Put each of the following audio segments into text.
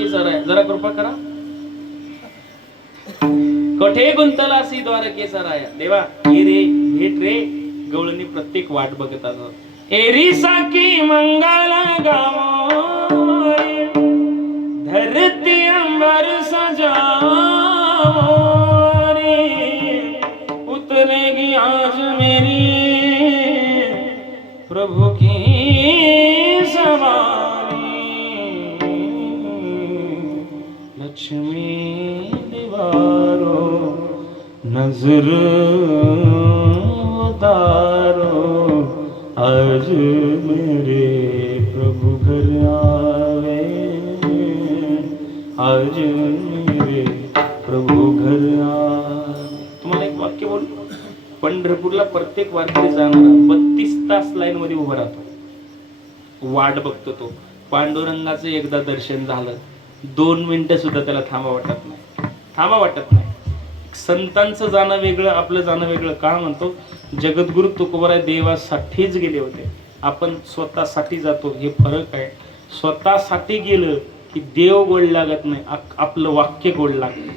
द्वारकेचा राया, जरा कृपा करा. कठे गुंतलासी द्वारकेचा राया. देवा ये रे, भेट रे. गवळणी प्रत्येक वाट बघत असतात. एरी साकी मंगला गावो रे, धरती अंबर सजावो रे, उतरेगी आज मेरी प्रभु की सवारी. लक्ष्मी दीवारो नजर उतारो, आज मेरे प्रभु घर आवे, आज मेरे प्रभु घर आवे. तुम्हाला एक वाक्य बोलू. पंढरपूरला प्रत्येक वारकरी जाणारा 32 तास लाईन मध्ये उभा राहतो, वाट बघतो. तो पांडुरंगाचं एकदा दर्शन झालं, 2 मिनिटं सुद्धा त्याला थांबा वाटत नाही. संतांचं जाणं वेगळं, आपलं जाणं वेगळं. का म्हणतो? जगद्गुरु तुकोबाराय देवासाठीच गेले होते. आपण स्वतःसाठी जातो, हे फरक आहे. स्वतःसाठी गेलं की देव गोड लागत नाही, आपलं वाक्य गोड लागतं.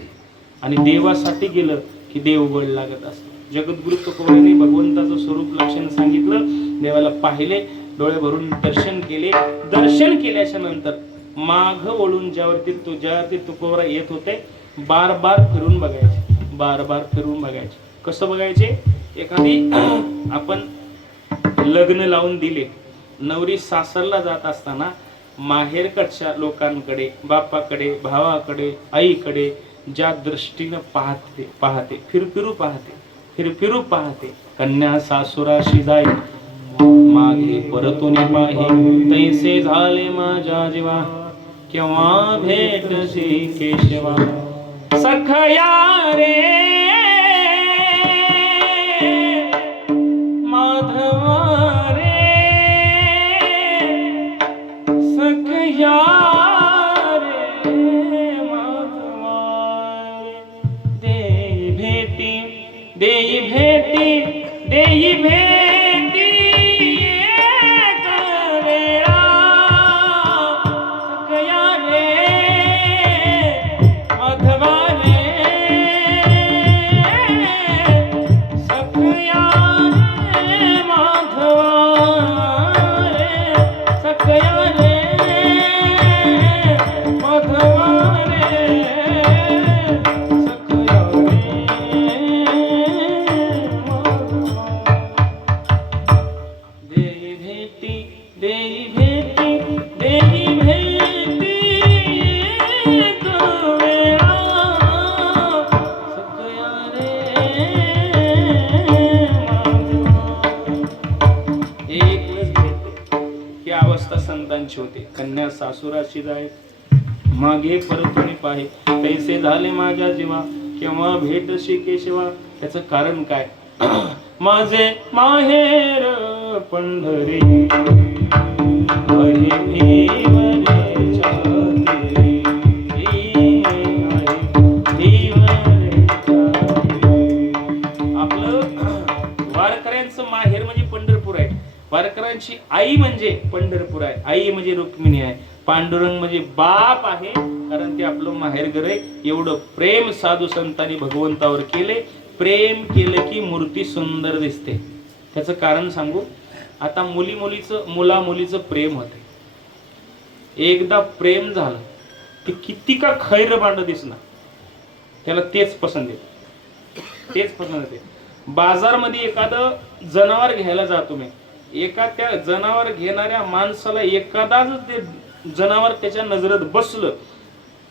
आणि देवासाठी गेलं की देव गोड लागत असतं. जगद्गुरु तुकोबारायांनी भगवंताचं स्वरूप लक्षण सांगितलं, देवाला पाहिले, डोळे भरून दर्शन केले. दर्शन केल्याच्या नंतर माघ वळून ज्यावरती तुकोबाराय येत होते, बार बार फिरून बघायचे. कसं बघायचे? एखादी आपण लग्न लावून दिले, नवरी सासरला जात असताना माहेरकडच्या लोकांकडे, बापाकडे, भावाकडे, आईकडे ज्या दृष्टीनं पाहते, फिरफिरू पाहते. कन्या सासुराशी जाई, मागे परतून पाहे, तैसे झाले माझ्या जीवा, केव्हा भेटसी केशवा. सखया रे माधवा रे, सखया रे माधवा रे. देई भेटी, देई भेटी, देई भेटी एक वेळा, सखया रे माधवा रे, सखया रे माधवा रे, सखया रे माधवा रे, सखया रे माधवा. देई भेटी, देई भेटी, देई भेटी एक वेळा, सखया रे माधवा. एक वेळेस भेटते. ही अवस्था संतांची होते. कन्या सासुराशी जाय, मागे परतून पाहे, तैसे झाले माझ्या जीवा, केव्हा भेटशी केशवा. त्याचं कारण काय? माझे माहेर पंढरी, आहे भीवरेच्या तीरी, भीवरेच्या तीरी. आपलं वारकऱ्यांचं माहेर म्हणजे पंढरपूर आहे. वारकऱ्यांची आई म्हणजे पंढरपूर आहे. आई म्हणजे रुक्मिणी आहे. पांडुरंग म्हणजे बाप आहे, कारण ते आपलं माहेरघर आहे. एवढं प्रेम साधू संतांनी भगवंतावर केले. प्रेम केलं की मूर्ती सुंदर दिसते. त्याचं कारण सांगू. आता मुला मुलीचं प्रेम होते. एकदा प्रेम झालं की किती का खैर भांड दिसणार, त्याला तेच पसंत येते. बाजारमध्ये एखादं जनावर घ्यायला जातो मी, त्या जनावर घेणाऱ्या माणसाला एखादाच ते जनावर त्याच्या नजरेत बसलं,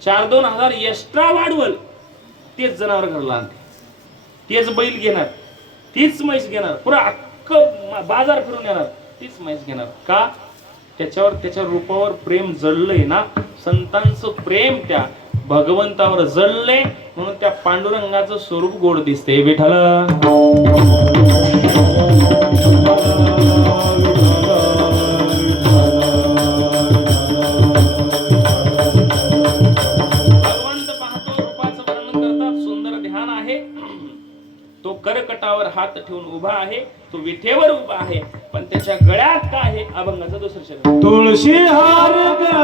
4-2 हजार एक्स्ट्रा वाढवल, तेच जनावर घरला आणते, तेच बैल घेणार, तीच म्हैस घेणार, पुरा अख्ख बाजार फिरून येणार, तीच म्हैस घेणार. का? त्याच्यावर, त्याच्या रूपावर प्रेम जळलंय ना. संतांचं प्रेम त्या भगवंतावर जळले, म्हणून त्या पांडुरंगाचं स्वरूप गोड दिसते. विठ्ठला करकटावर हात ठेवून उभा आहे, तो विठेवर उभा आहे, पण त्याच्या गळ्यात काय आहे? अभंगाचं दुसरं शब्द, तुळशी हार गळा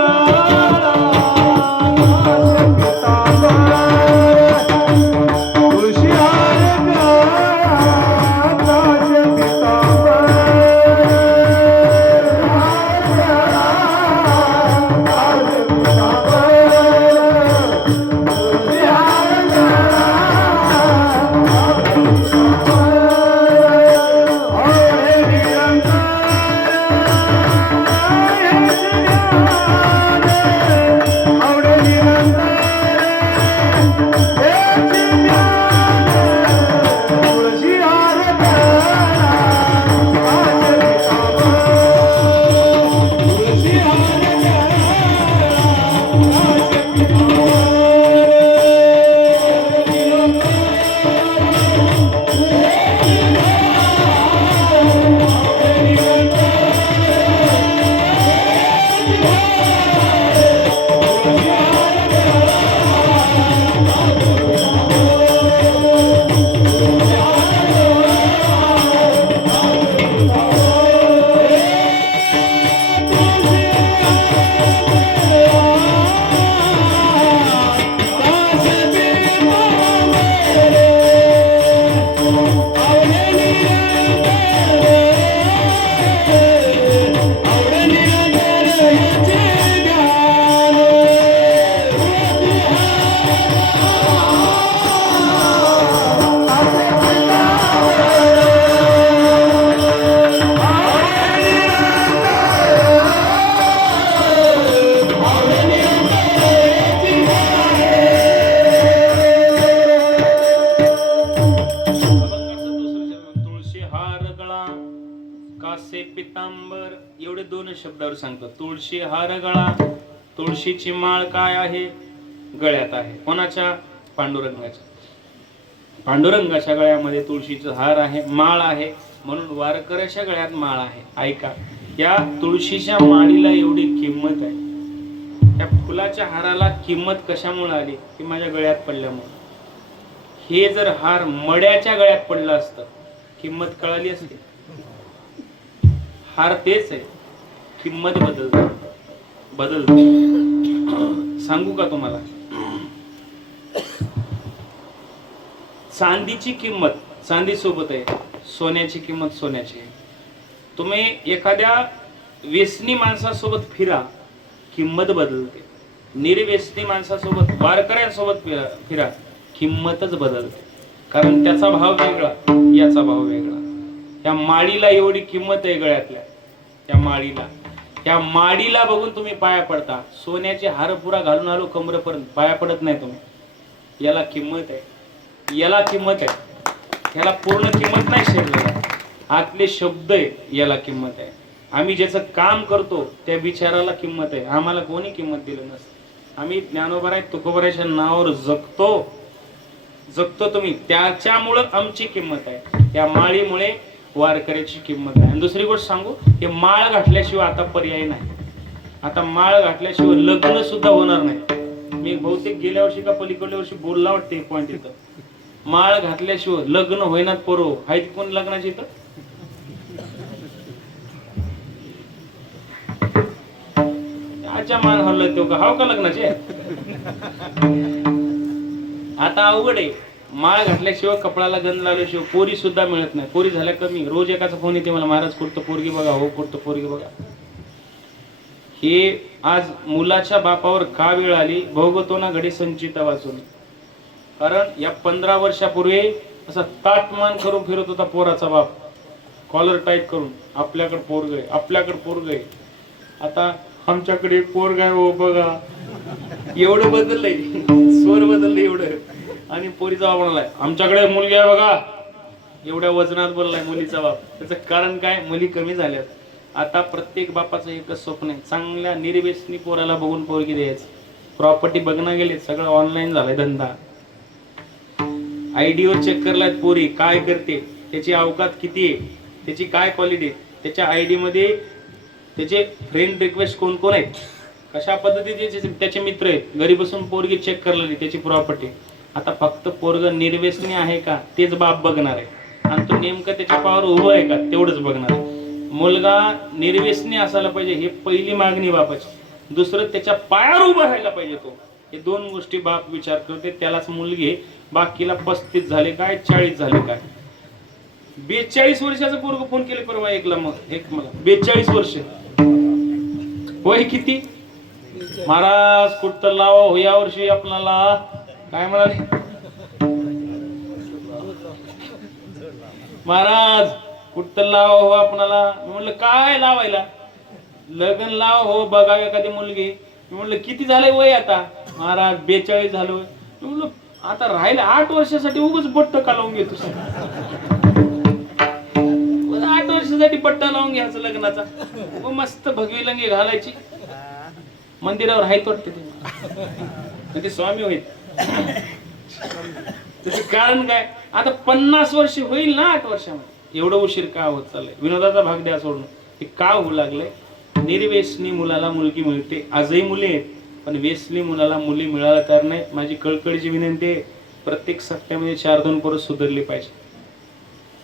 शब्दावर सांगतो. तुळशी हार गळा. तुळशीची माळ काय आहे? गळ्यात आहे. कोणाच्या? पांडुरंगाच्या. पांडुरंगाच्या गळ्यामध्ये तुळशीचा हार आहे, माळ आहे, म्हणून वारकऱ्याच्या गळ्यात माळ आहे. ऐका, या तुळशीच्या माळीला एवढी किंमत आहे. त्या फुलाच्या हाराला किंमत कशामुळे आली? की माझ्या गळ्यात पडल्यामुळे. हे जर हार मड्याच्या गळ्यात पडलं असतं, किंमत कळाली असते. हार तेच आहे, किंमत बदलते. सांगू का तुम्हाला? चांदीची किंमत चांदी सोबत आहे, सोन्याची किंमत सोन्याची आहे. तुम्ही एखाद्या व्यसनी माणसासोबत फिरा, किंमत बदलते. निर्व्यसनी माणसासोबत, वारकऱ्यांसोबत फिरा, किंमतच बदलते. कारण त्याचा भाव वेगळा, याचा भाव वेगळा. त्या माळीला एवढी किंमत आहे गळ्यातल्या, त्या माळीला बघून तुम्ही पाया पडता. सोन्याचे हार पुरा घालून आलो कमरेपर्यंत, पाया पडत नाही तुम्ही. याला किंमत आहे, याला किंमत आहे. याला पूर्ण किंमत नाही शरीराला, आतले शब्द आहे, याला किंमत आहे. आम्ही ज्याचं काम करतो त्या विचाराला किंमत आहे. आम्हाला कोणी किंमत दिली नसते. आम्ही ज्ञानोबराय तुकोबरायच्या नावावर जगतो तुम्ही, त्याच्यामुळं आमची किंमत आहे. त्या माळीमुळे वारकऱ्याची किंमत आहे. आणि दुसरी गोष्ट सांगू, हे माळ घातल्याशिवाय आता पर्याय नाही. आता माळ घातल्याशिवाय लग्न सुद्धा होणार नाही. मी बहुतेक गेल्या वर्षी का पलीकडल्या वर्षी बोलला वाटते पॉइंट इथं. माळ घातल्याशिवाय लग्न होईनात पोरो. आहेत कोण लग्नाची इथं? आजच्या माळ हल्लं तो का हाव का लग्नाचे? आता अवघड आहे. माळ घातल्याशिवाय, कपडाला गंध लावल्याशिवाय पोरी सुद्धा मिळत नाही. पोरी झाल्या कमी. रोज एकाचा फोन येते मला, महाराज कुठं पोरगी बघा, हो कुठं पोरगी बघा. हे आज मुलाच्या बापावर का वेळ आली? भोगतो ना घडी संचिता वाचून. कारण या 15 वर्षापूर्वी असा ताटमान करून फिरत होता पोराचा बाप, कॉलर टाईट करून, आपल्याकडे पोरग आहे, आपल्याकडे पोरग आहे. आता आमच्याकडे पोरग आहे हो बघा. एवढं बदललंय, स्वर बदललं एवढं. आणि पोरीचा बाप म्हणालाय आमच्याकडे मुलगी आहे बघा. एवढ्या वजनात बोललाय मुलीचा बाप. त्याचं कारण काय? मुली कमी झाल्यात. आता प्रत्येक बापाचं एकच स्वप्न आहे, चांगल्या निर्व्यसनी पोराला बघून पोरगी द्यायचं. प्रॉपर्टी बघणं गेले, सगळं ऑनलाईन झालंय धंदा. आयडीवर चेक करलाय पोरी काय करते, त्याची अवकात किती आहे, त्याची काय क्वालिटी आहे, त्याच्या आयडी मध्ये त्याचे फ्रेंड रिक्वेस्ट कोण कोण आहेत, कशा पद्धतीचे त्याचे मित्र आहेत. घरी बसून पोरगी चेक करलेली, त्याची प्रॉपर्टी. आता फक्त पोरग निर्व्यसनी आहे का तेच बाप बघणार आहे, आणि तो नेमकं त्याच्या पावर उभं आहे का तेवढंच बघणार आहे. मुलगा निर्व्यसनी असायला पाहिजे, हे पहिली मागणी बापाची. दुसरं त्याच्या पायावर उभं राहायला पाहिजे तो. हे दोन गोष्टी बाप विचार करते, त्यालाच मुलगी. बाकीला 35 झाले काय, 40 झाले काय. 42 वर्षाचं पोरग फोन केले परवा एक मला 42 वर्ष. वय किती? महाराज कुठं लावा हो या वर्षी आपल्याला, काय म्हणाले महाराज कुठं लावा हो आपणाला. मी म्हणलं काय लावायला? लग्न लाव हो, बघा एखादी मुलगी. मी म्हणलं किती झालंय वय आता? महाराज 42 झालं. मी म्हणलं आता राहिलं 8 वर्षासाठी उगाच बट्ट का लावून घेतो? 8 वर्षासाठी बट्टा लावून घ्यायचं लग्नाचा. मस्त भगवी लंगी घालायची, मंदिरावर हायत वाटते ते स्वामी होईल. त्याचे कारण काय? आता 50 वर्ष होईल ना 8 वर्षामध्ये. एवढं उशीर का होत चाललंय? विनोदाचा भाग द्या सोडून. हे का होऊ लागलंय? निर्व्यसनी मुलाला मुलगी मिळते, आजही मुली आहेत, पण व्यसनी मुलाला मुली मिळायला तयार नाही. माझी कळकळीची विनंती आहे, प्रत्येक सप्त्यामध्ये 4-2 पोरं सुधारली पाहिजे.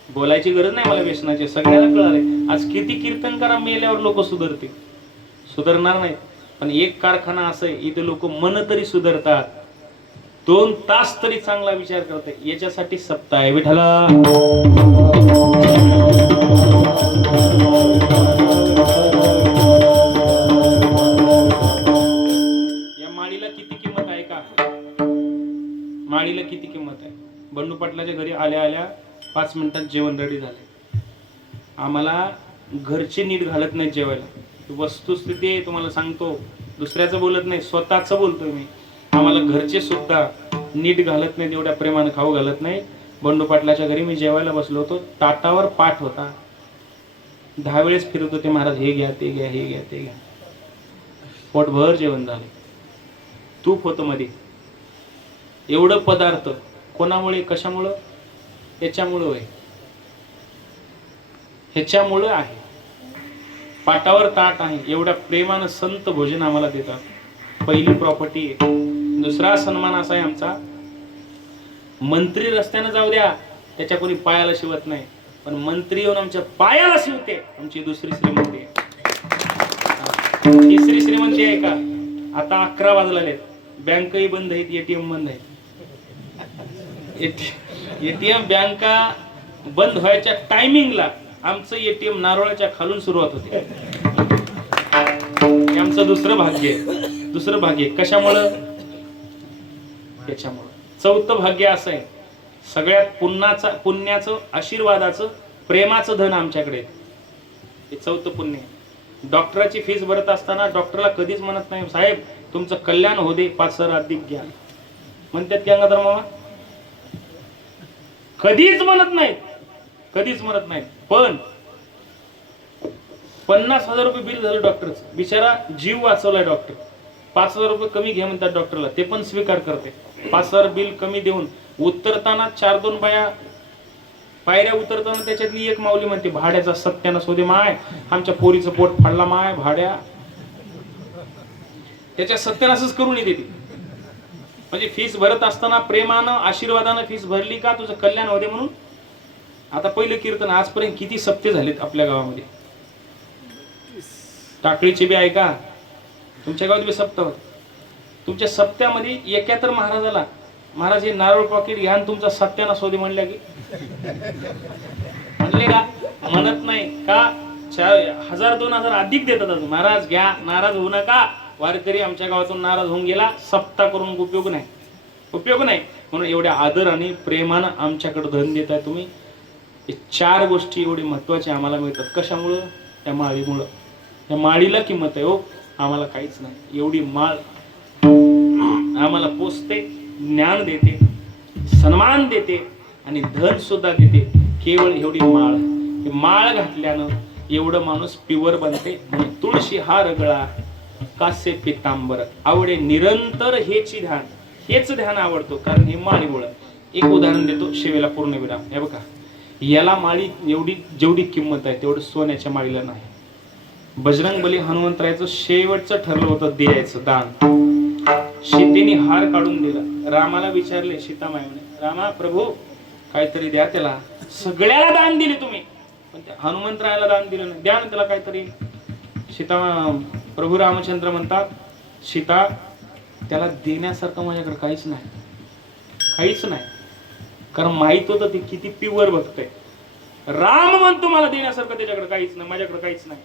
बोलायची गरज नाही मला व्यसनाची, सगळ्याला कळणार आहे. आज किती कीर्तन करा, मेल्यावर लोक सुधारतील? सुधारणार नाही. पण एक कारखाना असं आहे, इथे लोक मन तरी सुधारतात, 2 तास तरी चांगला विचार करतात. याच्यासाठी सप्ताह आहे विठ्ठला. या माळीला किती किंमत आहे का? माळीला किती किंमत आहे? बंडू पाटलाच्या घरी आल्या आल्या 5 मिनिटात जेवण रेडी झाले. आम्हाला घरचे नीट घालत नाही जेवायला. वस्तुस्थिती आहे तुम्हाला सांगतो, दुसऱ्याचं बोलत नाही, स्वतःच बोलतोय मी. आम्हाला घरचे सुद्धा नीट घालत नाही, एवढ्या प्रेमाने खाऊ घालत नाही. बंडू पाटलाच्या घरी मी जेवायला बसलो होतो, ताटावर पाठ होता. 10 वेळेस फिरत होते महाराज, हे घ्या ते घ्या हे घ्या ते घ्या. पोटभर जेवण झाले. तूप होतं मध्ये. एवढं पदार्थ कोणामुळे, कशामुळं? ह्याच्यामुळं आहे, ह्याच्यामुळं आहे. पाटावर ताट आहे, एवढ्या प्रेमानं संत भोजन आम्हाला देतात. पहिली प्रॉपर्टी आहे. दुसरा सन्मान असा आहे आमचा, मंत्री रस्त्यानं जाऊ द्या, त्याच्या कोणी पायाला शिवत नाही, पण मंत्री येऊन आमच्या पायाला शिवते, आमची दुसरी श्रीमंती आहे. तिसरी श्रीमंती आहे का, आता 11 वाजलेले, बँकही बंद आहेत, एटीएम बंद आहेत. एटीएम बँका बंद व्हायच्या टायमिंगला आमचं एटीएम नारोळाच्या खालून सुरुवात होते. आमचं दुसरं भाग्य आहे. दुसरं भाग्य कशामुळं? त्याच्यामुळं. चौथं भाग्य असं आहे, सगळ्यात पुण्याचं, आशीर्वादाचं, प्रेमाचं धन आमच्याकडे. हे चौथं पुण्य. डॉक्टराची फीस भरत असताना डॉक्टरला कधीच म्हणत नाही, साहेब तुमचं कल्याण हो दे, 5,000 अधिक घ्या. म्हणतात की गंगाधर मामा? कधीच म्हणत नाहीत, कधीच म्हणत नाहीत. पण 50,000 रुपये बिल झालं डॉक्टरचं, बिचारा जीव वाचवलाय डॉक्टर. 5,000 रुपये कमी घ्या म्हणतात डॉक्टरला, ते पण स्वीकार करते. 5,000 बिल कमी देऊन उतरताना 4-2 बाया पायऱ्या उतरताना त्याच्यातली एक माऊली म्हणते, भाड्याचा सत्यानाश होते माय, आमच्या पोरीचं पोट फाडला माय भाड्या. त्याच्या सत्यानाशच करून येते ती. म्हणजे फीस भरत असताना प्रेमानं, आशीर्वादानं फीस भरली का तुझं कल्याण होते म्हणून. आता पहिलं कीर्तन, आजपर्यंत किती सप्ते झालेत आपल्या गावामध्ये. टाकळीचे बी आहे का तुमच्या गावात बी सप्ताह? तुमच्या सप्त्यामध्ये एका तर महाराजाला, महाराज हे नारळ पॉकेट घ्या आणि तुमचा सत्यानाश होते म्हणल्या की म्हणले का? म्हणत नाही का? 1,000-2,000 अधिक देतात. महाराज घ्या, नाराज होऊ नका. वारकरी आमच्या गावातून नाराज होऊन गेला, सप्ताह करून उपयोग नाही, उपयोग नाही. म्हणून एवढ्या आदर आणि प्रेमानं आमच्याकडे धन देताय तुम्ही. हे 4 गोष्टी एवढी महत्वाच्या आम्हाला मिळतात. कशामुळं? त्या माळीमुळं. त्या माळीला किंमत आहे हो, आम्हाला काहीच नाही. एवढी माळ आम्हाला पोचते, ज्ञान देते, सन्मान देते आणि धन सुद्धा देते. केवळ एवढी माळ. ही माळ घातल्यानं एवढं माणूस प्युअर बनते. म्हणून तुळशी हार गळा, कासे पितांबर आवडे निरंतर हेची ध्यान. हेच ध्यान आवडतो कारण हे माळीमुळं. एक उदाहरण देतो, शिवेला पूर्णविराम. हे बघा, याला माळी एवढी जेवढी किंमत आहे तेवढं सोन्याच्या माळीला नाही. बजरंगबली हनुमंतरायचं शेवटचं ठरलं होतं द्यायचं दान. सीतेने हार काढून दिला. रामाला विचारले, सीतामाई म्हणे, रामा प्रभू काहीतरी द्या त्याला. सगळ्याला दान दिले तुम्ही, पण त्या हनुमंतरायाला दान दिलं नाही, द्या ना त्याला काहीतरी. सीता प्रभू रामचंद्र म्हणतात, सीता त्याला देण्यासारखं माझ्याकडे काहीच नाही, काहीच नाही. कारण माहित होतं ते किती प्युअर बघतंय. राम म्हणतो मला देण्यासारखं त्याच्याकडे काहीच नाही, माझ्याकडे काहीच नाही.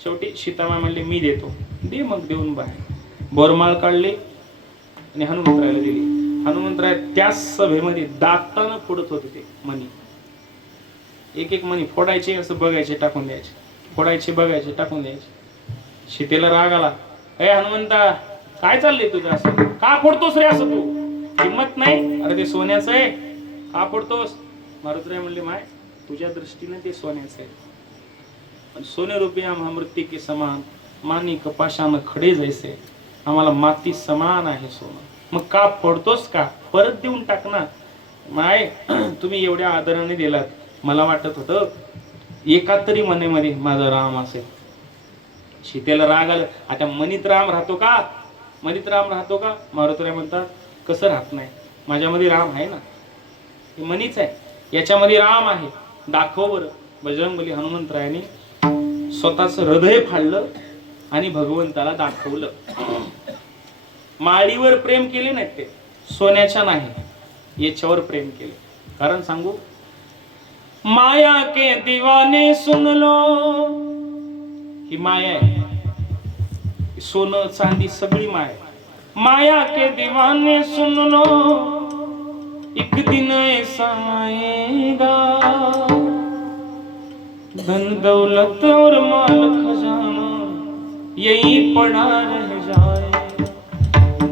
शेवटी सीतामाई म्हणले, मी देतो. दे मग. देऊन बाहेर बोरमाळ काढले आणि हनुमंतरायाला दिली. हनुमंतराय त्याच सभेमध्ये दातानं फोडत होते ते मणी. एक एक मणी फोडायचे, असं बघायचे, टाकून द्यायचे, फोडायचे, बघायचे, टाकून द्यायचे. सीतेला राग आला, ए हनुमंता काय चाललंय तुझं असं? का फोडतोस रे असं? तू किंमत नाही? अरे ते सोन्याचं आहे, का फोडतोस? मारुतराय म्हणले, माय तुझ्या दृष्टीने ते सोन्याचं आहे, पण सोने रुपया मृत्यू के समान, माणिक पाषाण खडे जैसे. आम्हाला माती समान आहे सोनं. मग का फोडतोस का? परत देऊन टाक ना. माय तुम्ही एवढ्या आदराने दिलात, मला वाटत होतं एका तरी मनेमध्ये माझा राम असेल. सीतेला राग आला. आता मनीत राम राहतो का? मनीत राम राहतो का? मारुतराय म्हणतात, कसं राहत नाही? माझ्यामध्ये राम आहे ना, हे मनीच आहे, याच्यामध्ये राम आहे, दाखव बरं. बजरंगबली हनुमंतरायाने स्वतःच हृदय फाडलं आणि भगवंताला दाखवलं. माळीवर प्रेम केले नाही ते, सोन्याच्या नाही, याच्यावर प्रेम केले. कारण सांगू, माया के दीवाने सुन लो. ही माया आहे, सोनं चांदी सगळी माया. माया के दीवाने सुन लो, एक दिन ऐसा आएगा, धन दौलत और माल खजाना यही पड़ा रह जाए.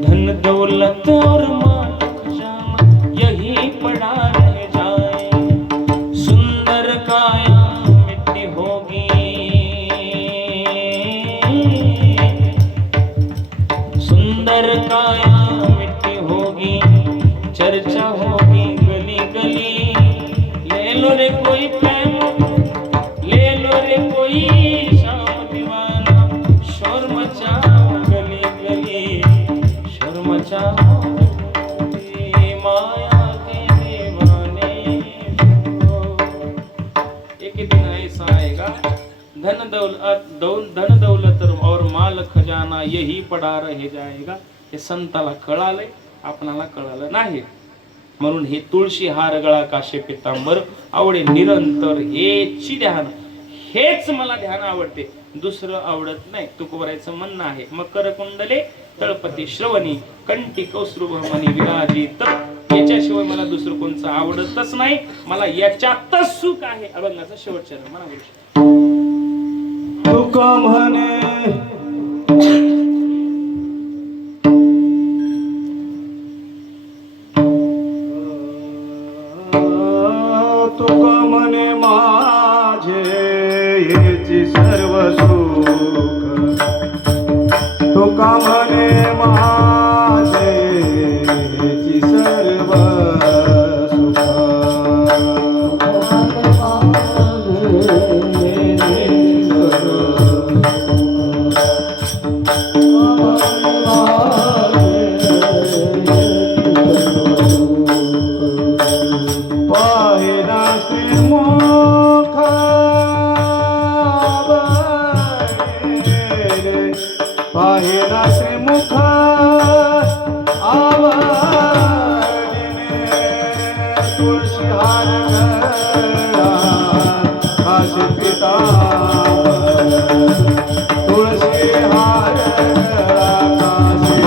धन दौलत और माल खजाना यही पड़ा रह जाए. सुंदर काया मिट्टी होगी, चाहे माया के दीवाने को। एक दिन ऐसा आएगा धन दौलत और माल खजाना यही पडा रह जाएगा. हे संताला कळालंय, आपणाला कळालं नाही. म्हणून हे तुळशी हार गळा काशे पितांबर आवडे निरंतर हेची ध्यान. हेच मला ध्यान आवडते, दुसरं आवडत नाही. तुकोबरायचं म्हणणं आहे. मकर कुंडले तळपती श्रवणी कंठी कौस्तुभमणी विराजित. याच्याशिवाय मला दुसरं कोणचं आवडतच नाही. मला याच्यातच सुख आहे. अभंगाचा शेवटचा म्हणा तुका म्हणे तुका म्हणे माझे हेची सर्व सुख. तुका म्हणे माझे हेची सर्व सुख. पाहिला श्रीमुख आवडीने तुळशी हार गळा काशी पितांबर. तुळशी हार गळा काशी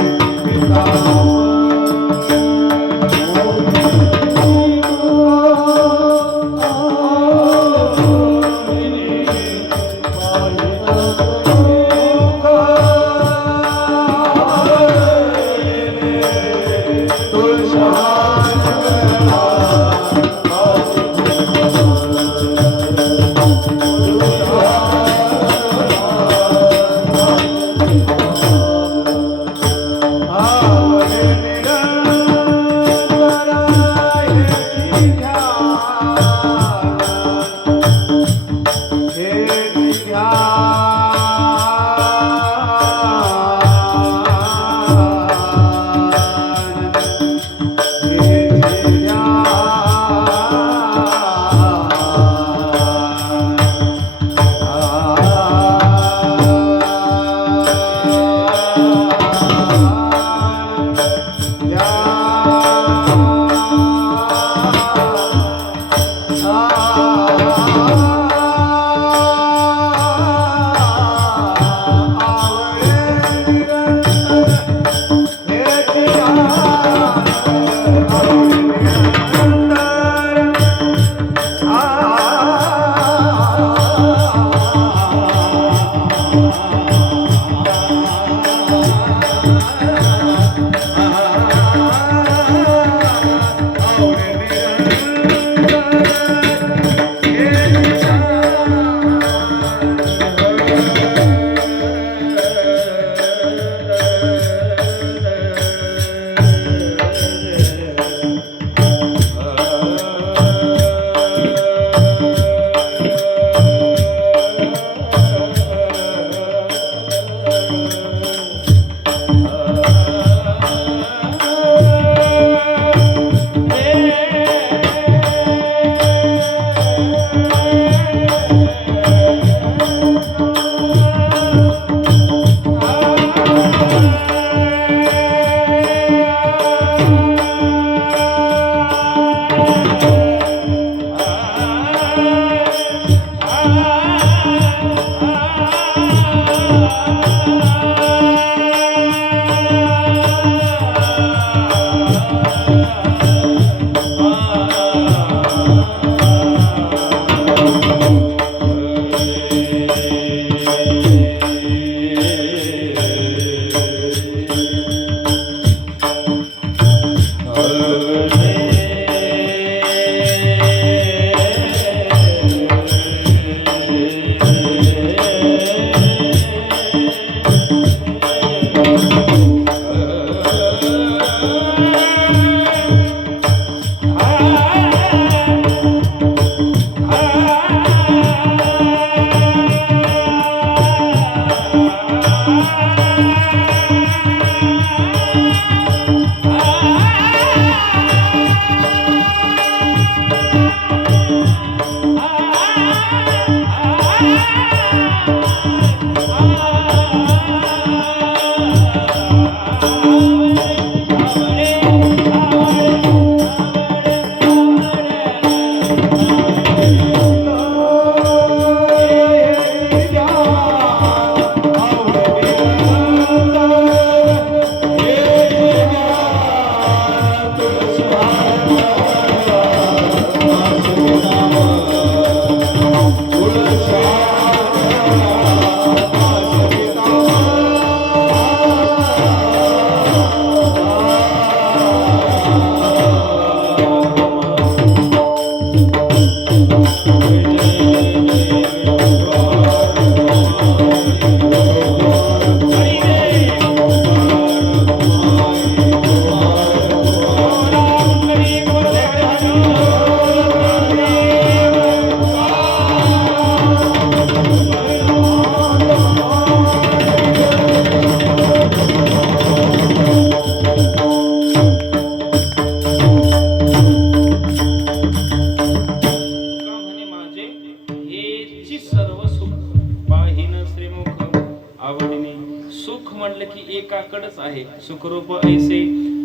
सुखरूप ऐसे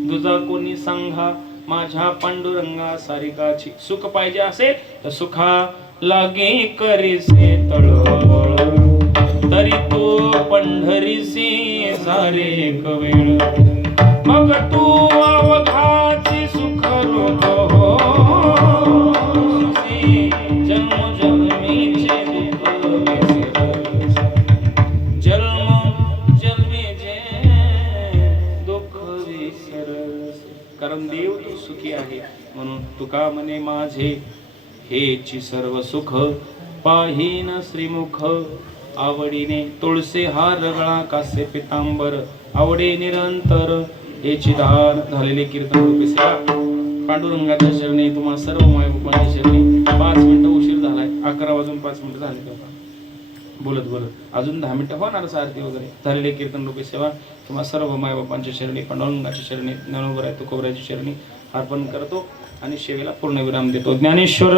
दुजा कोणी सांगा माझ्या पांडुरंगा सारिकाची. सुख पाहिजे असेल तर सुखा लागे करीसे तळमळ तरी तू पंढरीसी सारे एक वेळ मग तू अवघाची सुख रूप हो जन्म जन्मीचे दुःख विसरस जन्म जन्मीचे दुःख विसरस. कारण देव तू सुखी आहे म्हणून तुका म्हणे माझे हेची सर्व सुख पाहीन श्रीमुख आवडीने तुळसे हार गळा कासे पितांबर आवडे निरंतर हेची धार. झालेले कीर्तन रूपी सेवा पांडुरंगाच्या शरणी तुम्हा सर्व मायबापांच्या शरणी. 5 मिनिटं उशीर झालाय 11 वाजून 5 मिनिटं झाले तेव्हा बोलत बोलत अजून 10 मिनिटं होणारच आरती वगैरे. झालेले कीर्तन रूपी सेवा तुम्हा सर्व मायबापांच्या शरणी पांडुरंगाच्या शरणी ज्ञानोबराय तुकोबरायच्या शरणी अर्पण करतो आणि सेवेला पूर्ण विराम देतो. ज्ञानेश्वर